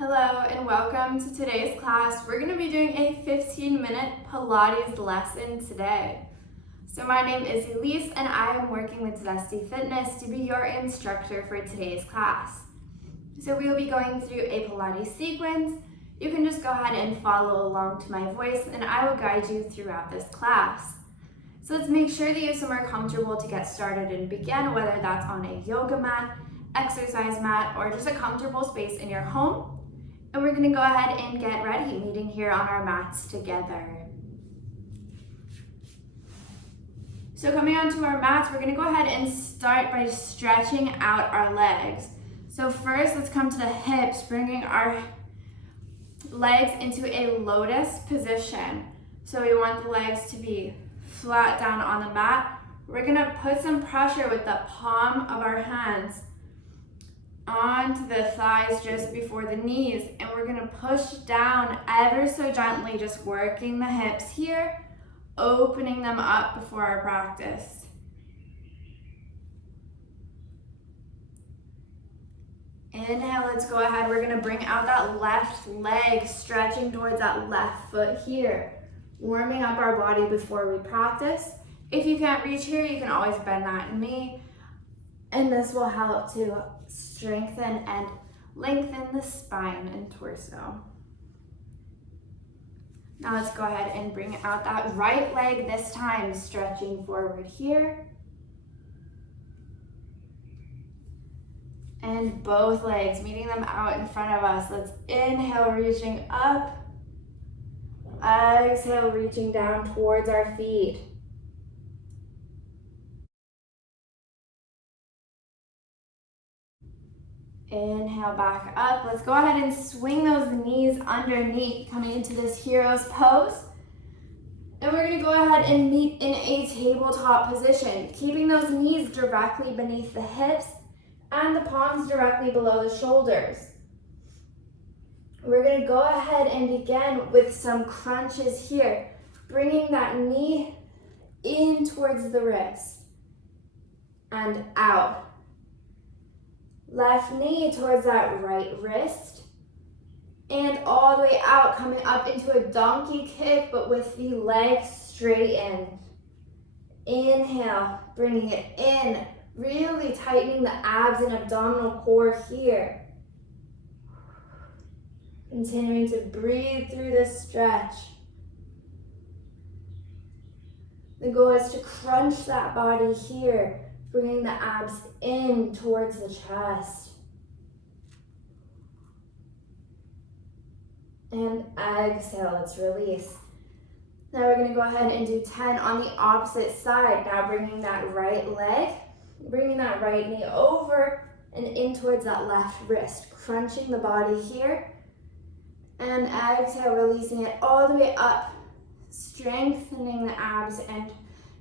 Hello and welcome to today's class. We're going to be doing a 15-minute Pilates lesson today. So my name is Elise and I am working with Zesty Fitness to be your instructor for today's class. So we will be going through a Pilates sequence. You can just go ahead and follow along to my voice and I will guide you throughout this class. So let's make sure that you're somewhere comfortable to get started and begin, whether that's on a yoga mat, exercise mat, or just a comfortable space in your home. And we're going to go ahead and get ready, meeting here on our mats together. So coming onto our mats, we're going to go ahead and start by stretching out our legs. So first, let's come to the hips, bringing our legs into a lotus position. So we want the legs to be flat down on the mat. We're going to put some pressure with the palm of our hands onto the thighs just before the knees, and we're going to push down ever so gently, just working the hips here, opening them up before our practice. Inhale, let's go ahead. We're going to bring out that left leg, stretching towards that left foot here, warming up our body before we practice. If you can't reach here, you can always bend that knee, and this will help to strengthen and lengthen the spine and torso. Now let's go ahead and bring out that right leg this time, stretching forward here. And both legs, meeting them out in front of us. Let's inhale, reaching up. Exhale, reaching down towards our feet. Inhale, back up. Let's go ahead and swing those knees underneath, coming into this hero's pose. And we're going to go ahead and meet in a tabletop position, keeping those knees directly beneath the hips and the palms directly below the shoulders. We're going to go ahead and begin with some crunches here, bringing that knee in towards the wrist and out. Left knee towards that right wrist, and all the way out, coming up into a donkey kick, but with the legs straightened. Inhale, bringing it in, really tightening the abs and abdominal core here. Continuing to breathe through this stretch. The goal is to crunch that body here, bringing the abs in towards the chest. And exhale, let's release. Now we're gonna go ahead and do 10 on the opposite side. Now bringing that right leg, bringing that right knee over and in towards that left wrist, crunching the body here. And exhale, releasing it all the way up, strengthening the abs and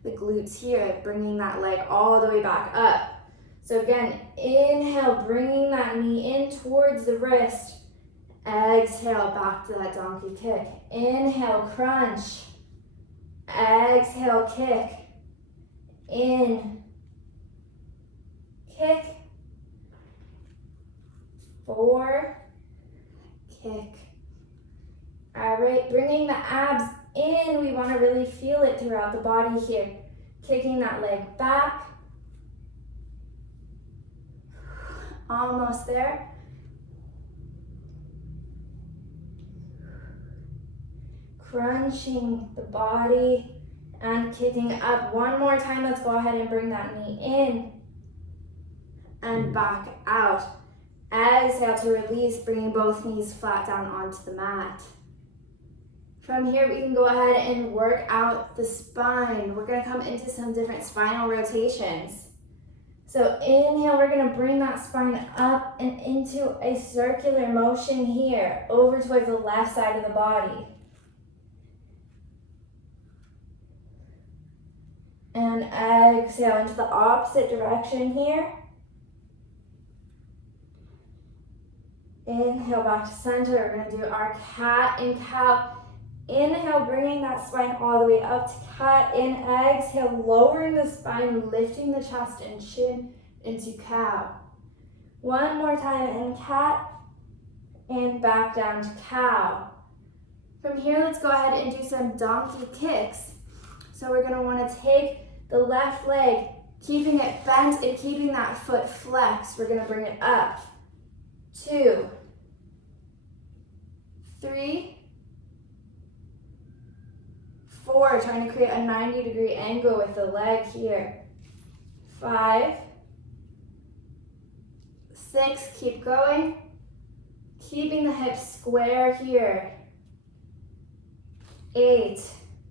the glutes here, bringing that leg all the way back up. So again, inhale, bringing that knee in towards the wrist. Exhale, back to that donkey kick. Inhale, crunch. Exhale, kick. In. Kick. 4. Kick. All right, bringing the abs in. We want to really feel it throughout the body here. Kicking that leg back. Almost there. Crunching the body and kicking up. One more time, let's go ahead and bring that knee in and back out. Exhale to release, bringing both knees flat down onto the mat. From here, we can go ahead and work out the spine. We're going to come into some different spinal rotations. So inhale, we're going to bring that spine up and into a circular motion here, over towards the left side of the body. And exhale into the opposite direction here. Inhale back to center. We're going to do our cat and cow. Inhale, bringing that spine all the way up to cat. In, exhale, lowering the spine, lifting the chest and chin into cow. One more time in cat. and back down to cow. From here, let's go ahead and do some donkey kicks. So we're gonna wanna take the left leg, keeping it bent and keeping that foot flexed. We're gonna bring it up. 2, 3, 4, trying to create a 90-degree angle with the leg here. 5, 6, keep going. Keeping the hips square here. 8,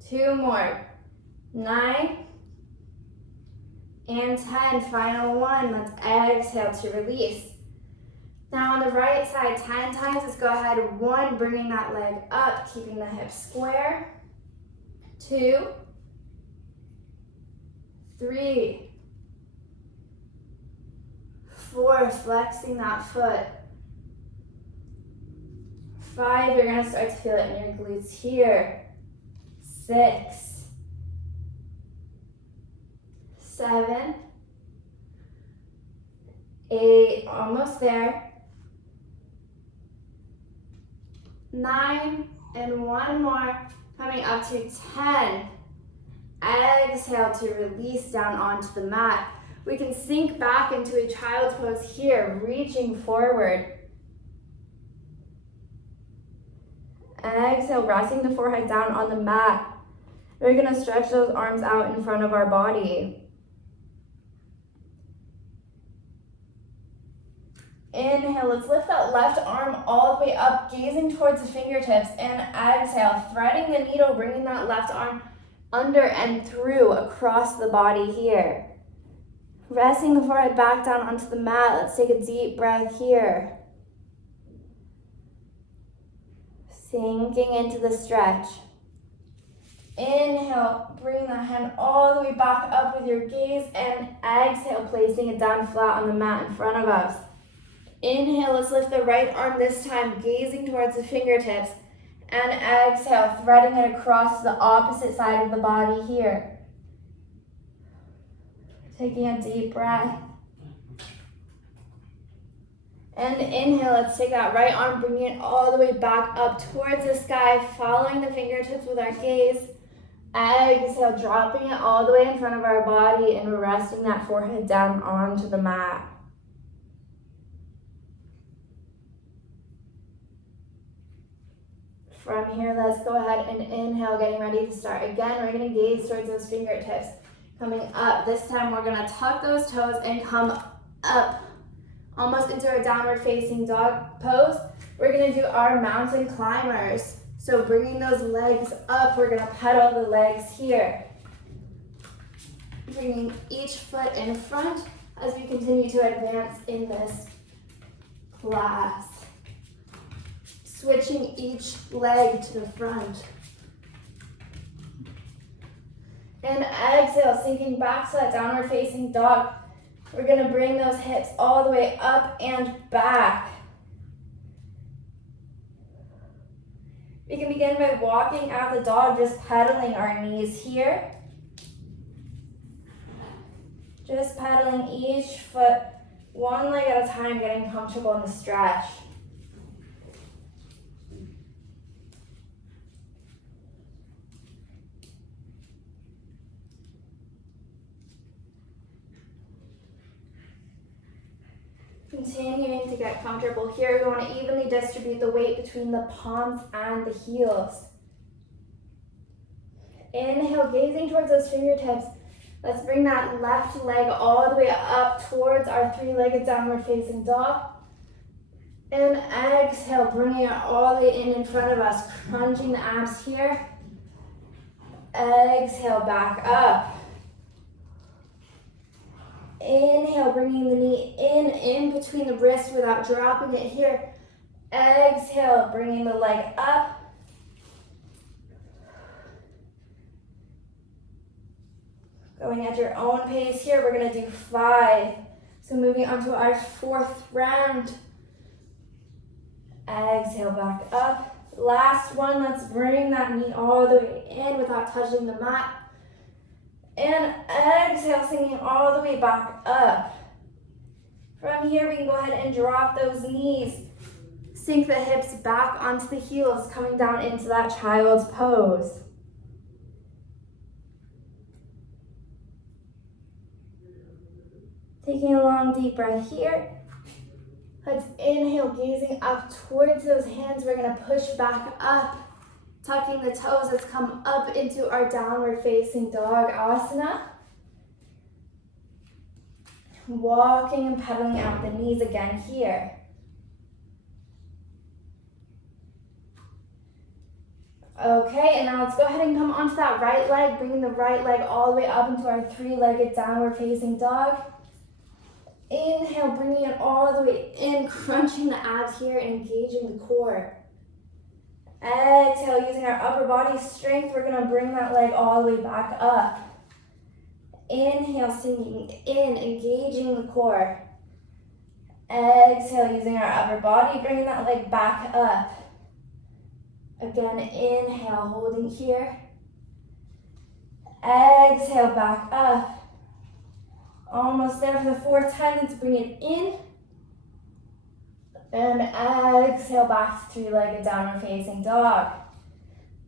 2 more. 9, and 10, final one. Let's exhale to release. Now on the right side, 10 times, let's go ahead. 1, bringing that leg up, keeping the hips square. 2, 3, 4, flexing that foot. 5, you're gonna start to feel it in your glutes here. 6, 7, 8, almost there. 9, and 1 more, coming up to 10. Exhale to release down onto the mat. We can sink back into a child's pose here, reaching forward. Exhale, resting the forehead down on the mat. We're gonna stretch those arms out in front of our body. Inhale, let's lift that left arm all the way up, gazing towards the fingertips, and exhale, threading the needle, bringing that left arm under and through across the body here. Resting the forehead back down onto the mat. Let's take a deep breath here. Sinking into the stretch. Inhale, bring the hand all the way back up with your gaze, and exhale, placing it down flat on the mat in front of us. Inhale, let's lift the right arm this time, gazing towards the fingertips, and exhale, threading it across the opposite side of the body here. Taking a deep breath. And inhale, let's take that right arm, bringing it all the way back up towards the sky, following the fingertips with our gaze. Exhale, dropping it all the way in front of our body and resting that forehead down onto the mat. From here, let's go ahead and inhale, getting ready to start. Again, we're gonna gaze towards those fingertips. Coming up, this time we're gonna tuck those toes and come up, almost into our downward facing dog pose. We're gonna do our mountain climbers. So bringing those legs up, we're gonna pedal the legs here. Bringing each foot in front as we continue to advance in this class. Switching each leg to the front. And exhale, sinking back to that downward facing dog. We're gonna bring those hips all the way up and back. We can begin by walking out the dog, just pedaling our knees here. Just pedaling each foot, one leg at a time, getting comfortable in the stretch. Continuing to get comfortable here, we want to evenly distribute the weight between the palms and the heels. Inhale, gazing towards those fingertips. Let's bring that left leg all the way up towards our three-legged downward facing dog. And exhale, bringing it all the way in front of us, crunching the abs here. Exhale, back up. Inhale, bringing the knee in between the wrists without dropping it here. Exhale, bringing the leg up. Going at your own pace here, we're gonna do 5. So moving on to our 4th round. Exhale, back up. Last one, let's bring that knee all the way in without touching the mat. And exhale, sinking all the way back up. From here, we can go ahead and drop those knees. Sink the hips back onto the heels, coming down into that child's pose. Taking a long deep breath here. Let's inhale, gazing up towards those hands. We're gonna push back up, tucking the toes. Let's come up into our downward facing dog asana. Walking and pedaling out the knees again here. Okay, and now let's go ahead and come onto that right leg, bringing the right leg all the way up into our three-legged downward facing dog. Inhale, bringing it all the way in, crunching the abs here and engaging the core. Exhale, using our upper body strength, we're gonna bring that leg all the way back up. Inhale, sinking in, engaging the core. Exhale, using our upper body, bringing that leg back up. Again, inhale, holding here. Exhale, back up. Almost there for the fourth time. Let's bring it in. And exhale, back to three-legged downward facing dog.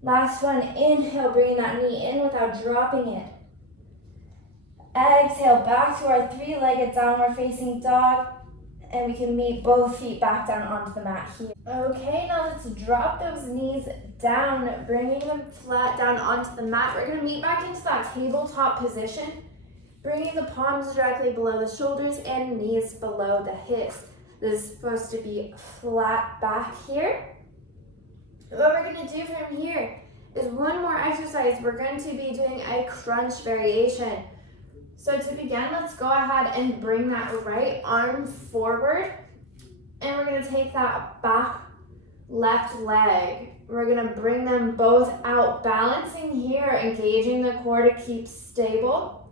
Last one, inhale, bringing that knee in without dropping it. Exhale, back to our three-legged downward facing dog. And we can meet both feet back down onto the mat here. Okay, now let's drop those knees down, bringing them flat down onto the mat. We're gonna meet back into that tabletop position, bringing the palms directly below the shoulders and knees below the hips. This is supposed to be flat back here. What we're gonna do from here is one more exercise. We're going to be doing a crunch variation. So to begin, let's go ahead and bring that right arm forward. And we're gonna take that back left leg. We're gonna bring them both out, balancing here, engaging the core to keep stable.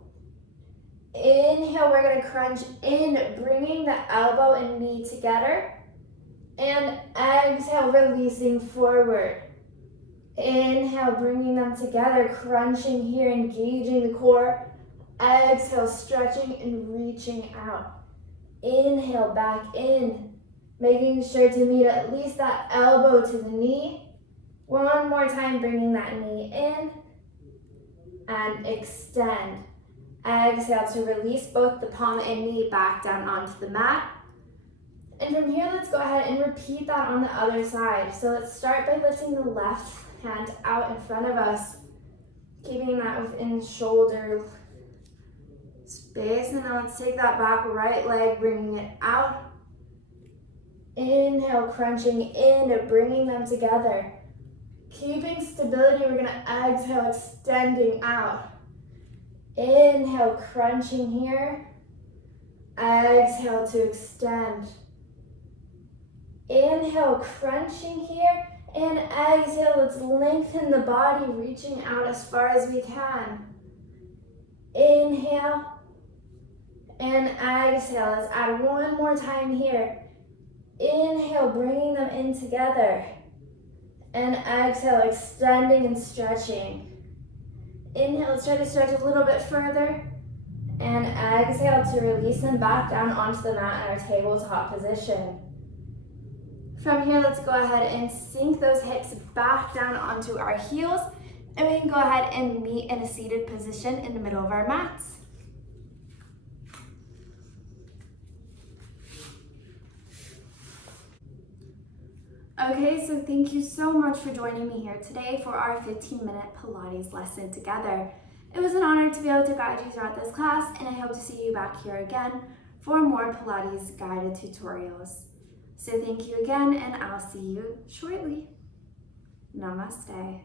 Inhale, we're gonna crunch in, bringing the elbow and knee together. And exhale, releasing forward. Inhale, bringing them together, crunching here, engaging the core. Exhale, stretching and reaching out. Inhale, back in, making sure to meet at least that elbow to the knee. One more time, bringing that knee in and extend. Exhale to release both the palm and knee back down onto the mat. And from here, let's go ahead and repeat that on the other side. So let's start by lifting the left hand out in front of us, keeping that within shoulder space. And now let's take that back right leg, bringing it out. Inhale, crunching in, bringing them together. Keeping stability, we're gonna exhale, extending out. Inhale, crunching here. Exhale to extend. Inhale, crunching here. And exhale, let's lengthen the body, reaching out as far as we can. Inhale. And exhale. Let's add one more time here. Inhale, bringing them in together. And exhale, extending and stretching. Inhale, let's try to stretch a little bit further. And exhale to release them back down onto the mat in our tabletop position. From here, let's go ahead and sink those hips back down onto our heels. And we can go ahead and meet in a seated position in the middle of our mats. Okay, so thank you so much for joining me here today for our 15-minute Pilates lesson together. It was an honor to be able to guide you throughout this class, and I hope to see you back here again for more Pilates guided tutorials. So thank you again, and I'll see you shortly. Namaste.